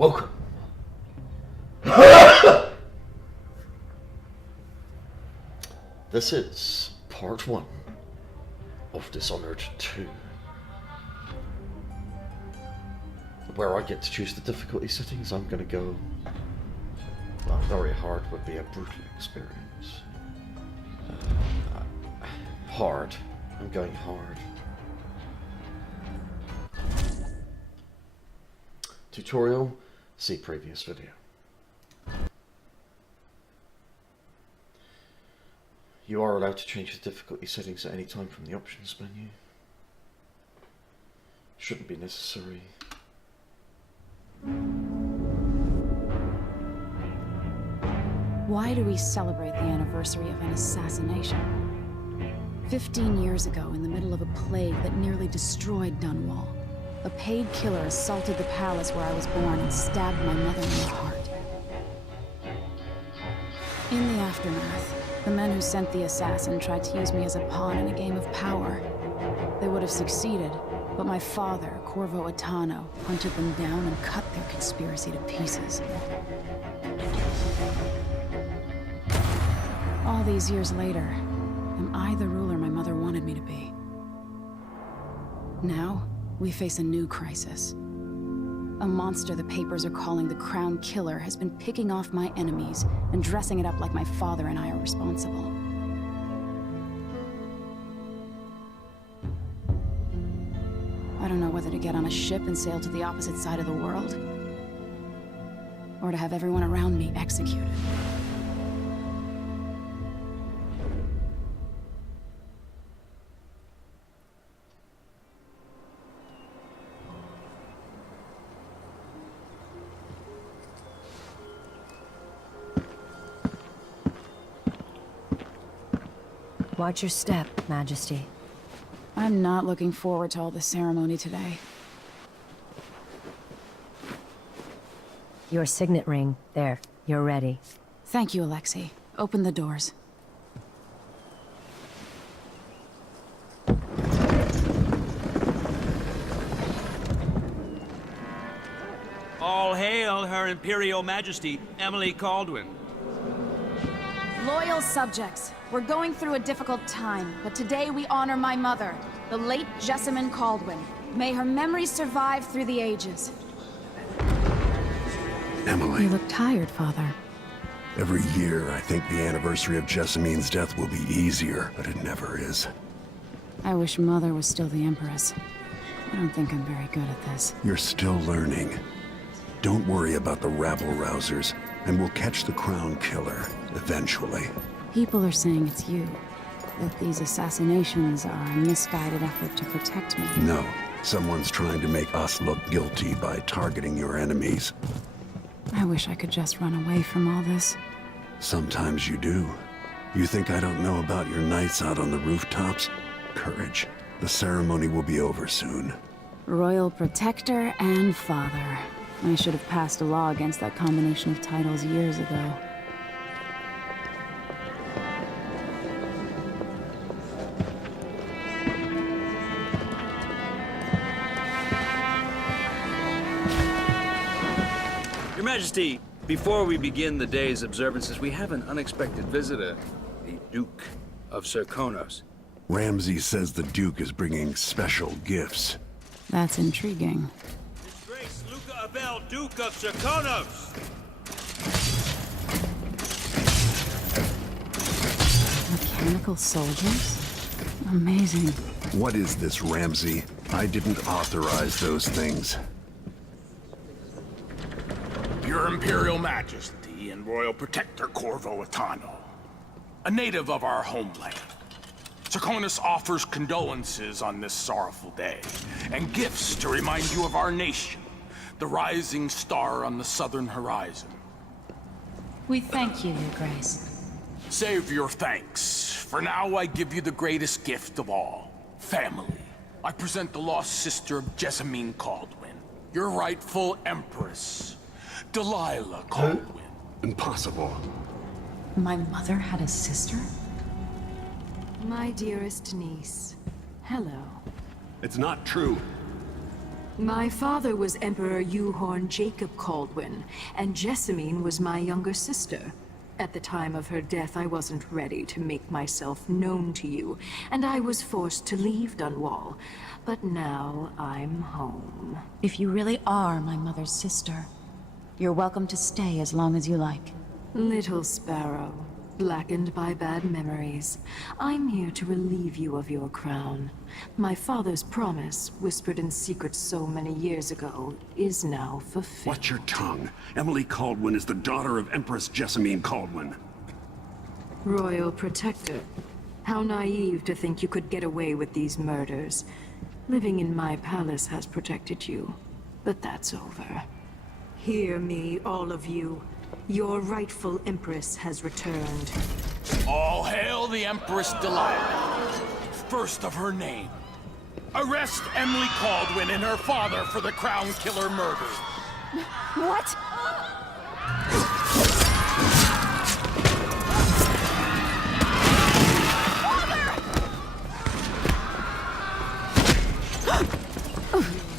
Welcome. This is part 1 of Dishonored 2, where I get to choose the difficulty settings. I'm gonna go, well, very hard would be a brutal experience. Hard. I'm going hard. Tutorial, see previous video. You are allowed to change the difficulty settings at any time from the options menu. Shouldn't be necessary. Why do we celebrate the anniversary of an assassination? 15 years ago, in the middle of a plague that nearly destroyed Dunwall, a paid killer assaulted the palace where I was born and stabbed my mother in the heart. In the aftermath, the men who sent the assassin tried to use me as a pawn in a game of power. They would have succeeded, but my father, Corvo Attano, hunted them down and cut their conspiracy to pieces. All these years later, am I the ruler my mother wanted me to be? Now, we face a new crisis. A monster the papers are calling the Crown Killer has been picking off my enemies and dressing it up like my father and I are responsible. I don't know whether to get on a ship and sail to the opposite side of the world, or to have everyone around me executed. Watch your step, Majesty. I'm not looking forward to all the ceremony today. Your signet ring. There. You're ready. Thank you, Alexei. Open the doors. All hail Her Imperial Majesty, Emily Caldwin. Loyal subjects, we're going through a difficult time, but today we honor my mother, the late Jessamine Caldwin. May her memory survive through the ages. Emily. You look tired, Father. Every year, I think the anniversary of Jessamine's death will be easier, but it never is. I wish Mother was still the Empress. I don't think I'm very good at this. You're still learning. Don't worry about the rabble-rousers, and we'll catch the Crown Killer, eventually. People are saying it's you. That these assassinations are a misguided effort to protect me. No. Someone's trying to make us look guilty by targeting your enemies. I wish I could just run away from all this. Sometimes you do. You think I don't know about your nights out on the rooftops? Courage. The ceremony will be over soon. Royal Protector and Father. I should have passed a law against that combination of titles years ago. Your Majesty, before we begin the day's observances, we have an unexpected visitor, the Duke of Serkonos. Ramsay says the Duke is bringing special gifts. That's intriguing. His Grace Luca Abel, Duke of Serkonos! Mechanical soldiers? Amazing. What is this, Ramsay? I didn't authorize those things. Your Imperial Majesty and Royal Protector Corvo Attano, a native of our homeland. Serkonos offers condolences on this sorrowful day, and gifts to remind you of our nation, the rising star on the southern horizon. We thank you, Your Grace. Save your thanks. For now, I give you the greatest gift of all, family. I present the lost sister of Jessamine Caldwin, your rightful Empress, Delilah Caldwin. Impossible. My mother had a sister? My dearest niece, hello. It's not true. My father was Emperor Yuhorn Jacob Kaldwin, and Jessamine was my younger sister. At the time of her death, I wasn't ready to make myself known to you, and I was forced to leave Dunwall. But now I'm home. If you really are my mother's sister, you're welcome to stay as long as you like. Little sparrow, blackened by bad memories, I'm here to relieve you of your crown. My father's promise, whispered in secret so many years ago, is now fulfilled. Watch your tongue. Emily Kaldwin is the daughter of Empress Jessamine Kaldwin. Royal Protector. How naive to think you could get away with these murders. Living in my palace has protected you, but that's over. Hear me, all of you. Your rightful Empress has returned. All hail the Empress Delilah, first of her name. Arrest Emily Kaldwin and her father for the Crown Killer murder. What?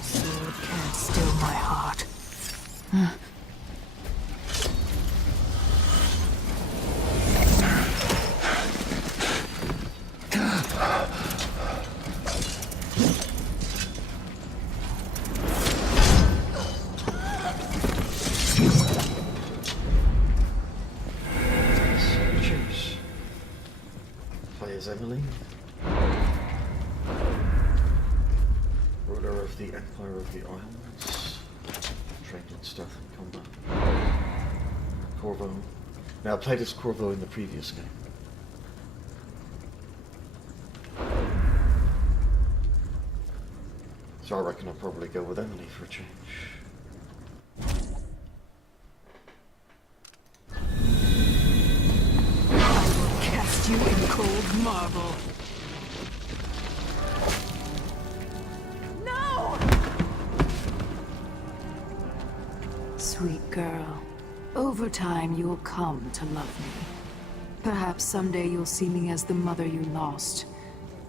Sword can't still my heart. Choose. Play as Emily. Ruler of the Empire of the Islands. Trained in stealth and combat. Corvo. Now, I played as Corvo in the previous game. So I reckon I'll probably go with Emily for a change. Cast you in cold marble. No! Sweet girl, over time you'll come to love me. Perhaps someday you'll see me as the mother you lost.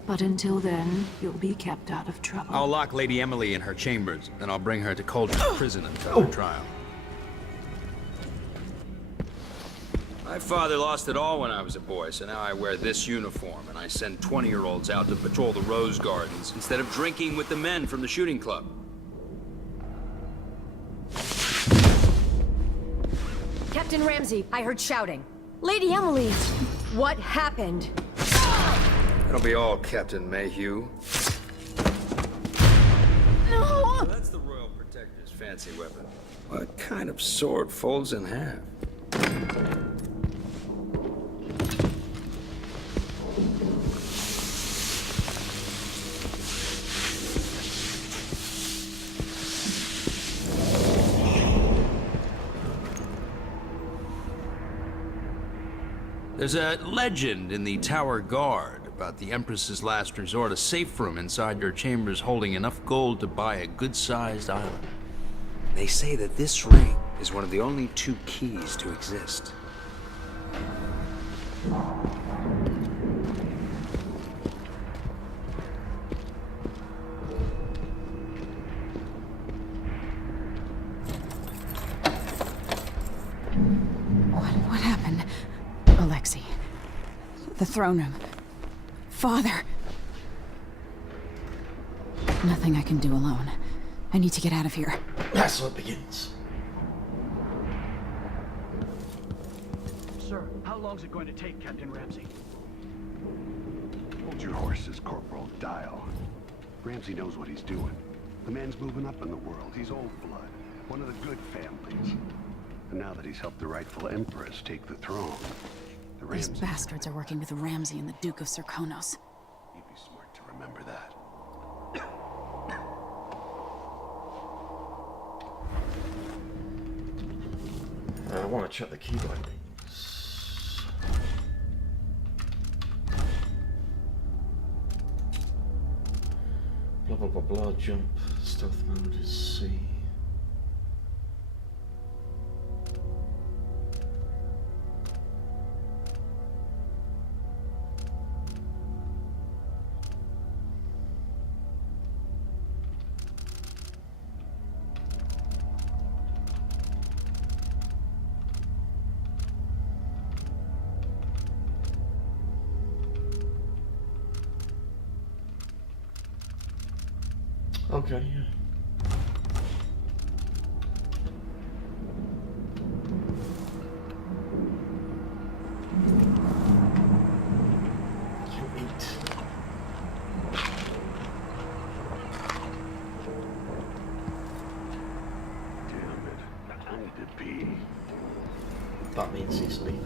But until then, you'll be kept out of trouble. I'll lock Lady Emily in her chambers, then I'll bring her to Cauldron's prison until her trial. My father lost it all when I was a boy, so now I wear this uniform, and I send 20-year-olds out to patrol the rose gardens instead of drinking with the men from the shooting club. Captain Ramsey, I heard shouting. Lady Emily, what happened? It'll be all Captain Mayhew. No! So that's the Royal Protector's fancy weapon. What kind of sword folds in half? There's a legend in the Tower Guard about the Empress's last resort, a safe room inside her chambers holding enough gold to buy a good-sized island. They say that this ring is one of the only 2 keys to exist. What happened? Alexei. The throne room. Father. Nothing I can do alone. I need to get out of here. That's how it begins. Sir, how long's it going to take, Captain Ramsey? Hold your horses, Corporal Dial. Ramsey knows what he's doing. The man's moving up in the world. He's old blood. One of the good families. And now that he's helped the rightful Empress take the throne, the These Ramsey... bastards are working with Ramsey and the Duke of Serkonos. You'd be smart to remember that. I want to check the key bindings. Blah blah blah blah, jump, stealth mode is C. Okay, yeah. You eat. Damn it. I need to pee. That means he's leaving.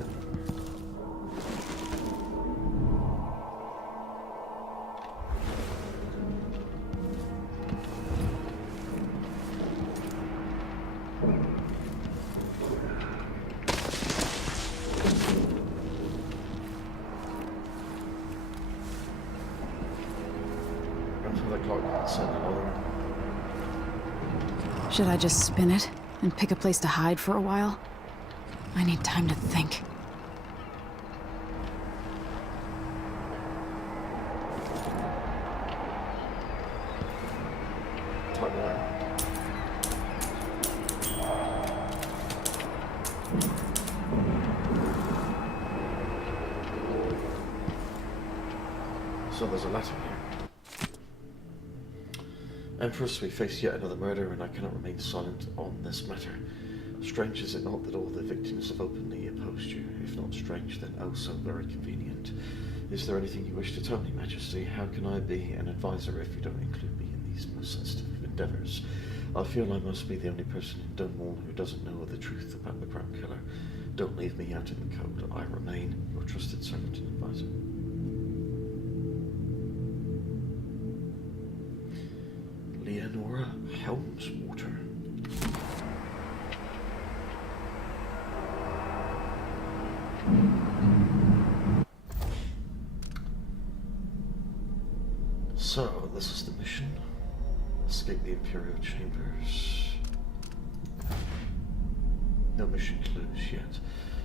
Should I just spin it and pick a place to hide for a while? I need time to think. So there's a letter here. Empress, we face yet another murder, and I cannot remain silent on this matter. Strange is it not that all the victims have openly opposed you? If not strange, then oh so very convenient. Is there anything you wish to tell me, Majesty? How can I be an advisor if you don't include me in these most sensitive endeavors? I feel I must be the only person in Dunwall who doesn't know the truth about the Crown Killer. Don't leave me out in the cold. I remain your trusted servant and advisor. Leonora Helmswater. So, this is the mission. Escape the Imperial Chambers. No mission clues yet.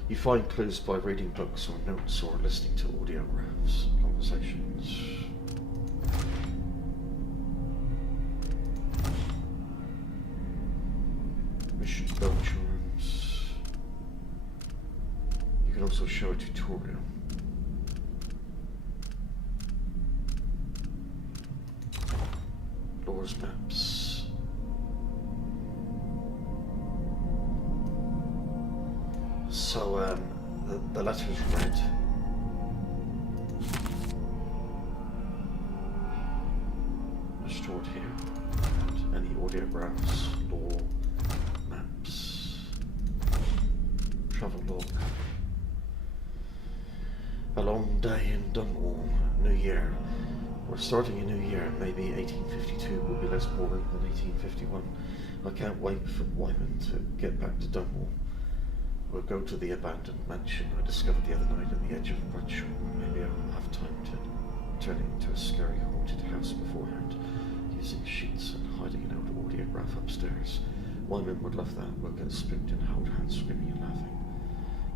You find clues by reading books or notes or listening to audiographs, conversations. Mission bell charms. You can also show a tutorial. Lore's maps. So, the letter's read. Stored here. And any audiographs, lore, maps, travel log. A long day in Dunwall, New Year. We're starting a new year, maybe 1852 will be less boring than 1851. I can't wait for Wyman to get back to Dunwall. We'll go to the abandoned mansion I discovered the other night on the edge of Bradshaw. Maybe I'll have time to turn it into a scary haunted house beforehand, using sheets and hiding an old audiograph upstairs. Wyman would love that. We'll get spooked and hold hands screaming and laughing.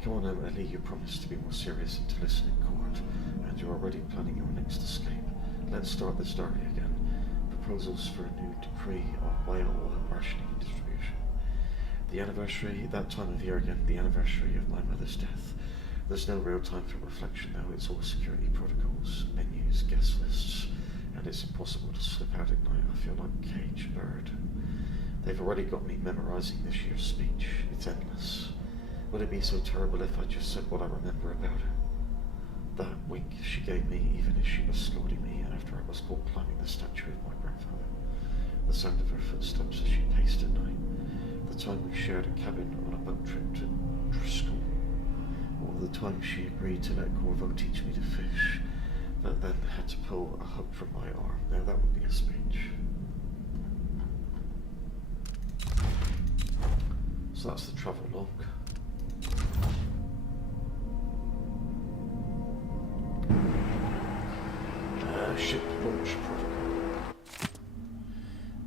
Come on, Emily, you promised to be more serious and to listen in court, and you're already planning your next escape. Let's start the story again. Proposals for a new decree on whale oil rationing and distribution. The anniversary, that time of year again, the anniversary of my mother's death. There's no real time for reflection now. It's all security protocols, menus, guest lists, and it's impossible to slip out at night. I feel like a caged bird. They've already got me memorizing this year's speech. It's endless. Would it be so terrible if I just said what I remember about her? That wink she gave me even as she was scolding me after I was caught climbing the statue of my grandfather. The sound of her footsteps as she paced at night. The time we shared a cabin on a boat trip to Driscoll. Or the time she agreed to let Corvo teach me to fish, but then had to pull a hook from my arm. Now that would be a speech. So that's the travel log. Ship launch protocol.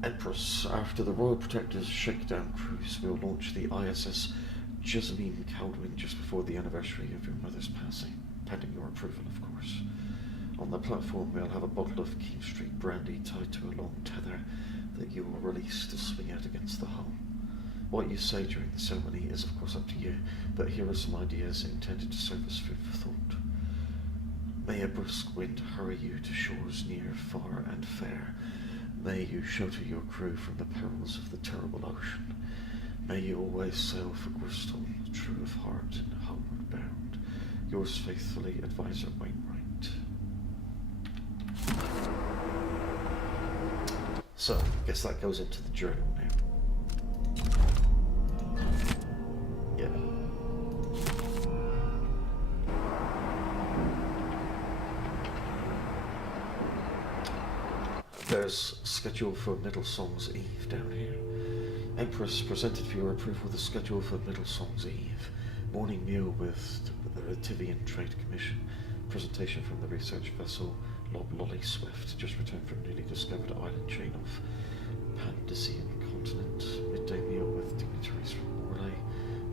Empress, after the Royal Protector's shakedown cruise, we'll launch the ISS Jessamine Caldwin just before the anniversary of your mother's passing, pending your approval, of course. On the platform, we'll have a bottle of Keene Street brandy tied to a long tether that you will release to swing out against the hull. What you say during the ceremony is, of course, up to you, but here are some ideas intended to serve as food for thought. May a brisk wind hurry you to shores near, far, and fair. May you shelter your crew from the perils of the terrible ocean. May you always sail for Bristol, true of heart and homeward bound. Yours faithfully, Advisor Wainwright. So, I guess that goes into the journal now. Yeah. There's schedule for Middlesong's Eve down here. Empress presented for your approval the schedule for Middlesong's Eve. Morning meal with the Tivian Trade Commission. Presentation from the research vessel Lolly Swift, just returned from newly discovered island chain of Pandician continent. Midday meal with dignitaries from Morley,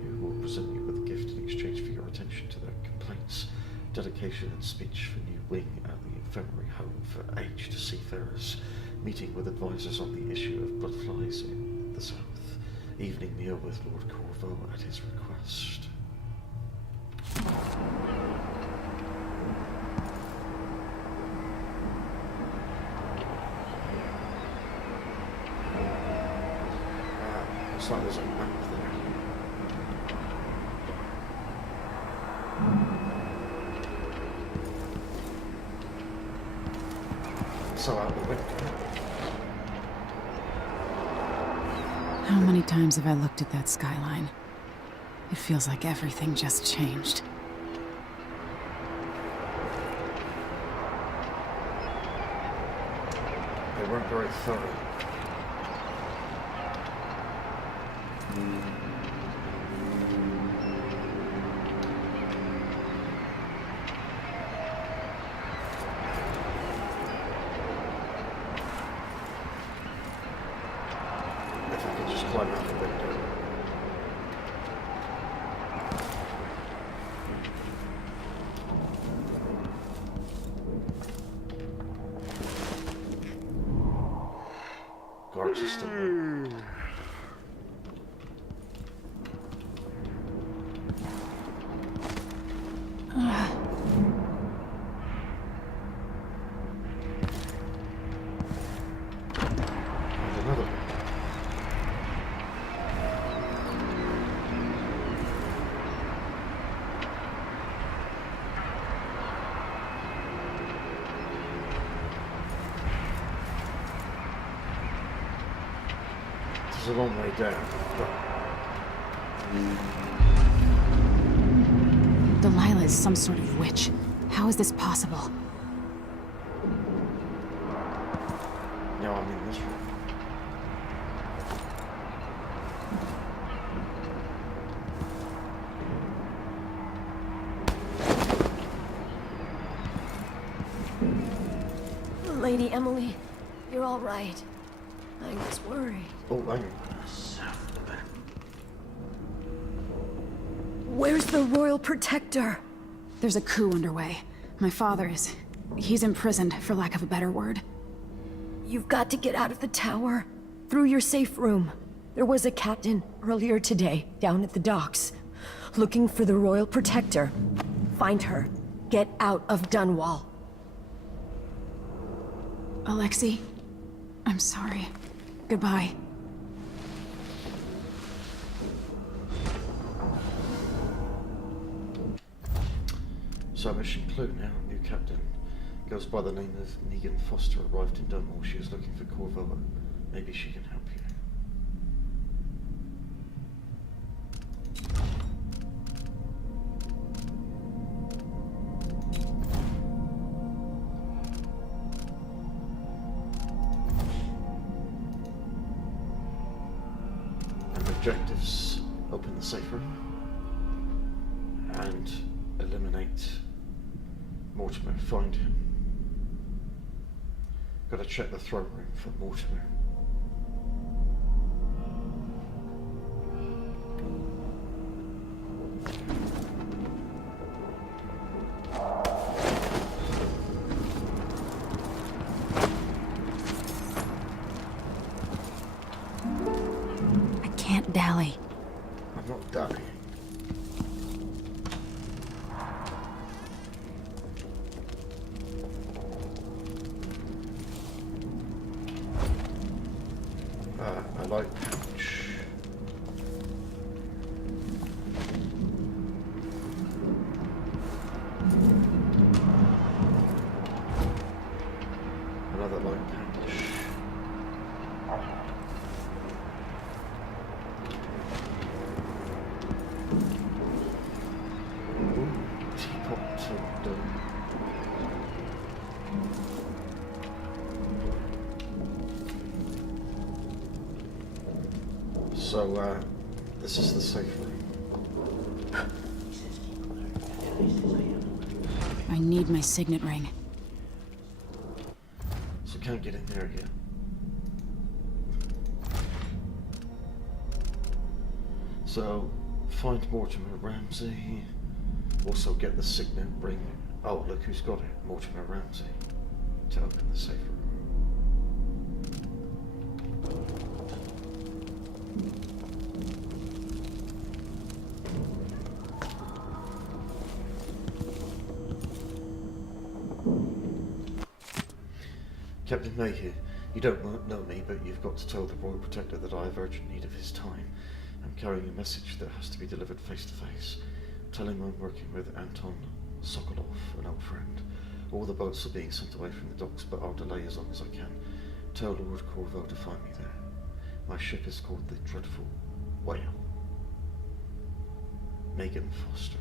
who will present you with a gift in exchange for your attention to their complaints. Dedication and speech for new wing at the infirmary home for aged seafarers. Meeting with advisors on the issue of bloodflies in the south. Evening meal with Lord Corvo at his request. Looks like there's a map there. So out the window. How many times have I looked at that skyline? It feels like everything just changed. They weren't very thorough. If I could just climb out the window. Guard system. And another one. It's a long way down. Delilah is some sort of witch. How is this possible? Now I'm in this room. Lady Emily, you're all right. I was worried. Oh, hang on. Where's the Royal Protector? There's a coup underway. My father is... he's imprisoned, for lack of a better word. You've got to get out of the tower. Through your safe room. There was a captain earlier today, down at the docks. Looking for the Royal Protector. Find her. Get out of Dunwall. Alexei, I'm sorry. Goodbye. So mission clue now. New captain goes by the name of Negan Foster. Arrived in Dunwall. She is looking for Corvo. Maybe she can help you. And objectives: open the safe room and eliminate Mortimer. Find him. Gotta check the throne room for Mortimer. I can't dally. I'm not dying. So, this is the safe room. I need my signet ring. So can't get in there yet. So, find Mortimer Ramsey. Also get the signet ring. Oh, look who's got it. Mortimer Ramsey. To open the safe room. Captain Mayhew, you don't know me, but you've got to tell the Royal Protector that I have urgent need of his time. I'm carrying a message that has to be delivered face to face. Tell him I'm working with Anton Sokolov, an old friend. All the boats are being sent away from the docks, but I'll delay as long as I can. Tell Lord Corvo to find me there. My ship is called the Dreadful Whale. Megan Foster.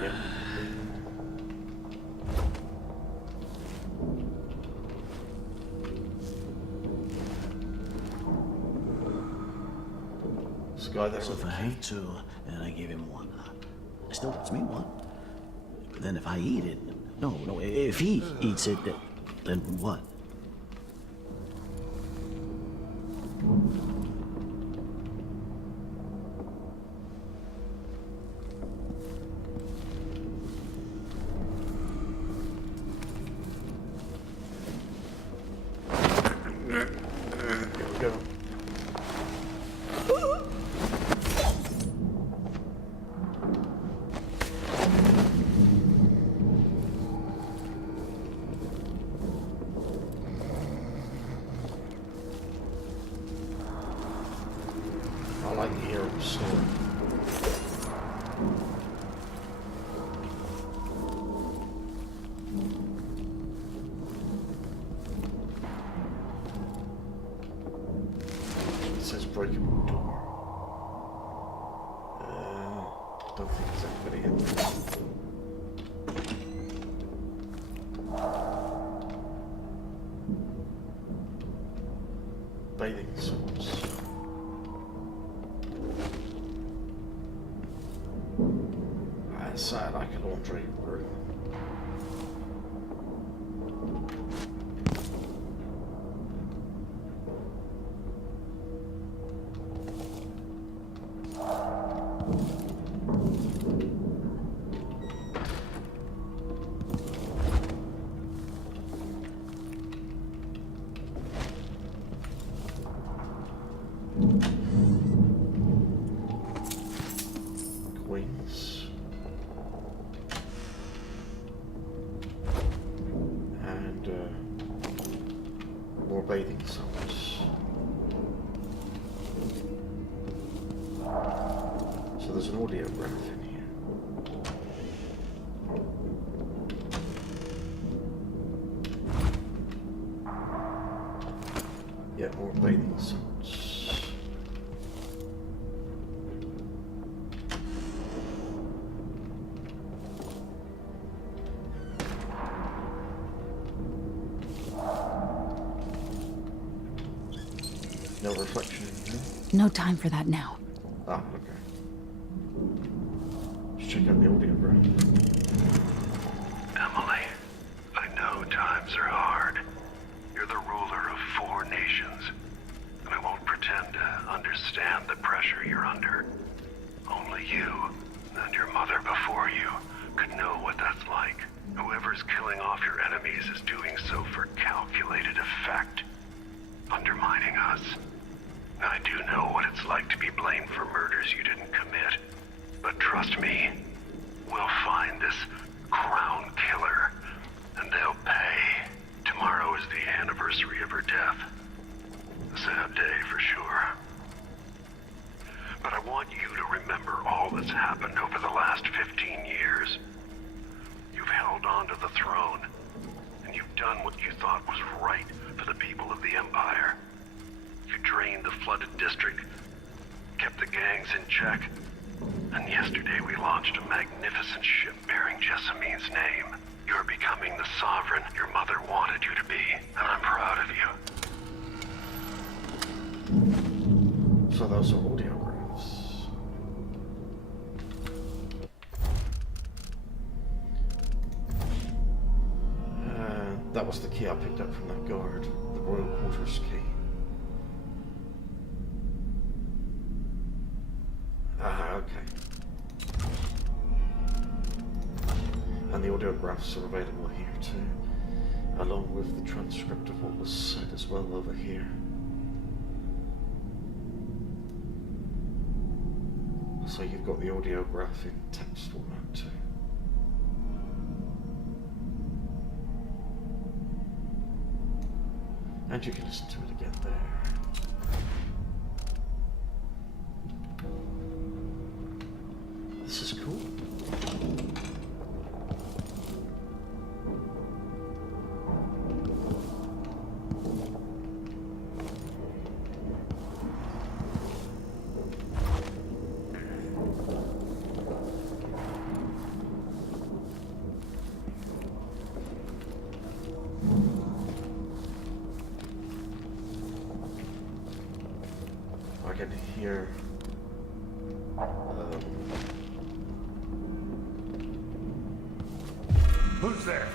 Yeah. This guy there So with if the I key. have two, and I give him one, it still gives me one. But then if I eat it, no, if he eats it, then what? Here we go. I like the hero story. It says breakable door. Don't think there's anybody in there. Bathing suits. That's like a laundry room. Queens. And more bathing suits. So there's an audio graph in here. Yeah, more bathing suits. No reflection in here. No time for that now. Ah, okay. Let's check out the audiogram. Emily, I know times are hard. You're the ruler of 4 nations, and I won't pretend to understand the pressure you're under. Only you, and your mother before you, could know what that's like. Whoever's killing off your enemies is doing so for calculated effect, undermining us. I do know what it's like to be blamed for murders you didn't commit. But trust me, we'll find this onto the throne. And you've done what you thought was right for the people of the Empire. You drained the flooded district, kept the gangs in check, and yesterday we launched a magnificent ship bearing Jessamine's name. You're becoming the sovereign your mother wanted you to be, and I'm proud of you. So those are audiographs. That was the key I picked up from that guard, the Royal Quarters key. Okay. And the audiographs are available here too, along with the transcript of what was said as well over here. So you've got the audiograph in text format too. And you can listen to it again there. This is cool. I can hear Who's there?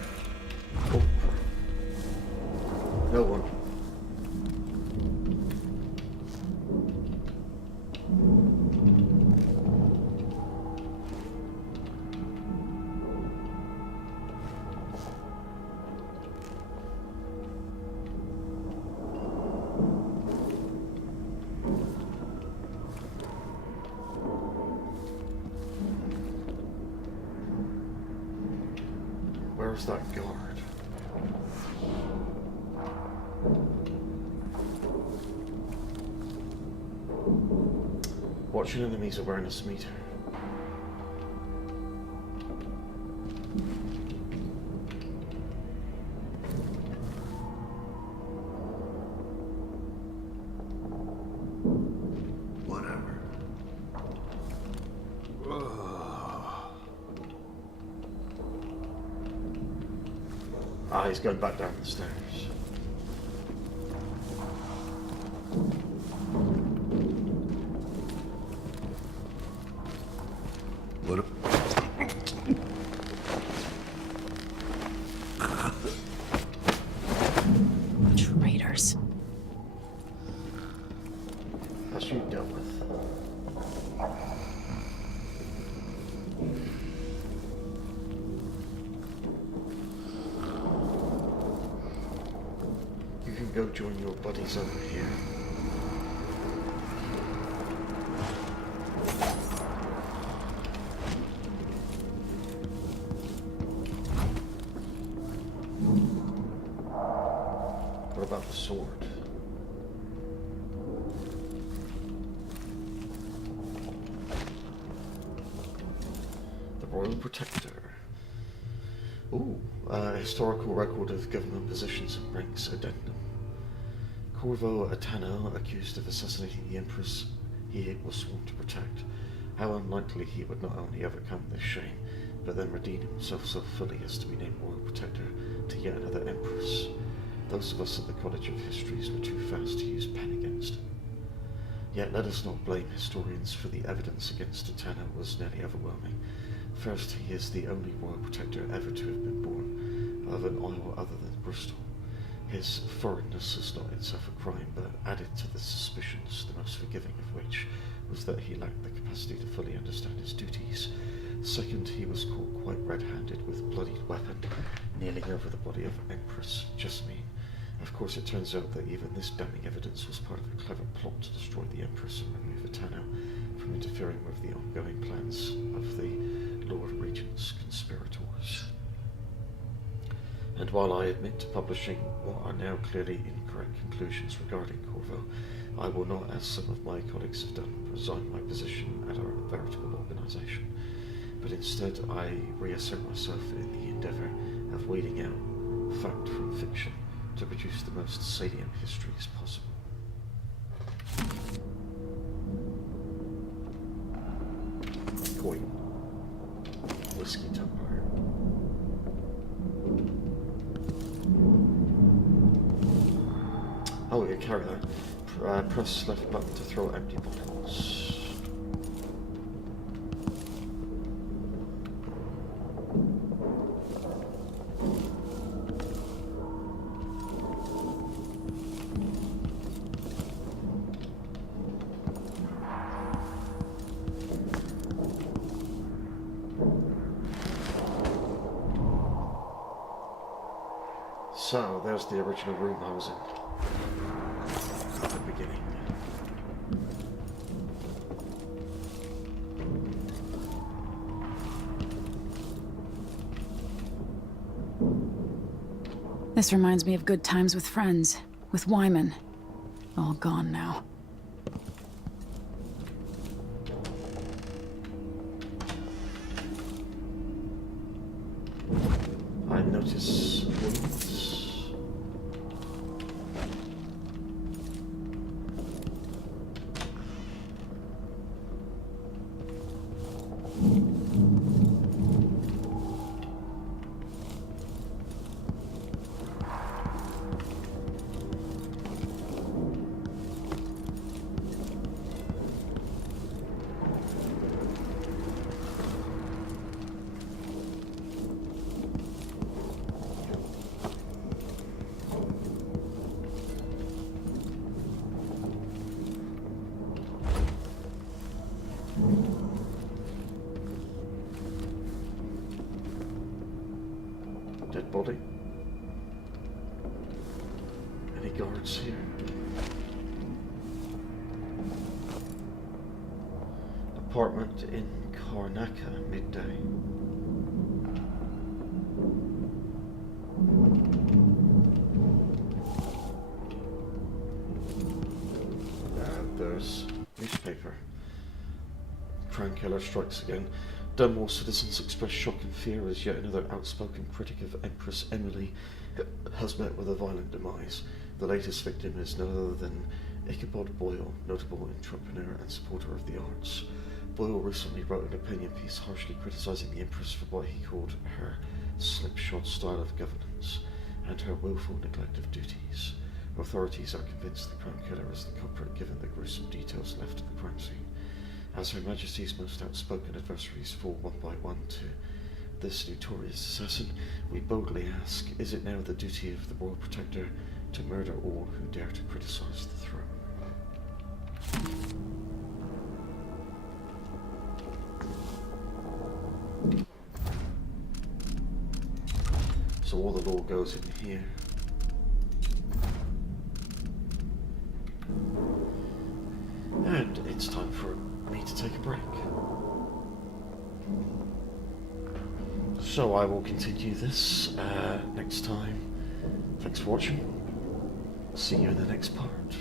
oh. No one. Where's that guard? Watch an enemy's awareness meter. Whatever. Ah, he's going back down the stairs. What? Traitors. That's you dealt with. You can go join your buddies over here. What about the sword? The Royal Protector. Ooh, historical record of government positions and ranks addendum. Corvo Atano, accused of assassinating the Empress he was sworn to protect. How unlikely he would not only overcome this shame, but then redeem himself so fully as to be named Royal Protector to yet another Empress. Those of us at the College of Histories were too fast to use pen against him. Yet let us not blame historians, for the evidence against Atano was nearly overwhelming. First, he is the only Royal Protector ever to have been born of an isle other than Bristol. His foreignness is not itself a crime, but added to the suspicions, the most forgiving of which was that he lacked the capacity to fully understand his duties. Second, he was caught quite red-handed with bloodied weapon, kneeling over the body of Empress Jessamine. Of course, it turns out that even this damning evidence was part of a clever plot to destroy the Empress and remove Atano from interfering with the ongoing plans of the Lord Regent's conspirators. And while I admit to publishing what are now clearly incorrect conclusions regarding Corvo, I will not, as some of my colleagues have done, resign my position at our veritable organisation, but instead I reassert myself in the endeavour of weeding out fact from fiction to produce the most salient histories possible. Coin. Whiskey Tumbler. Oh, yeah, carry that. Press left button to throw empty bottles. So, there's the original room I was in at the beginning. This reminds me of good times with friends, with Wyman. All gone now. I notice wounds. Dead body. Any guards here? Apartment in Karnaka, midday. There's newspaper. Crown killer strikes again. Dunwall citizens express shock and fear as yet another outspoken critic of Empress Emily has met with a violent demise. The latest victim is none other than Ichabod Boyle, notable entrepreneur and supporter of the arts. Boyle recently wrote an opinion piece harshly criticizing the Empress for what he called her slipshod style of governance and her willful neglect of duties. Authorities are convinced the Crown Killer is the culprit given the gruesome details left at the crime scene. As Her Majesty's most outspoken adversaries fall one by one to this notorious assassin, we boldly ask, is it now the duty of the Royal Protector to murder all who dare to criticize the throne? So all the law goes in here. And it's time for me to take a break. So I will continue this next time. Thanks for watching. See you in the next part.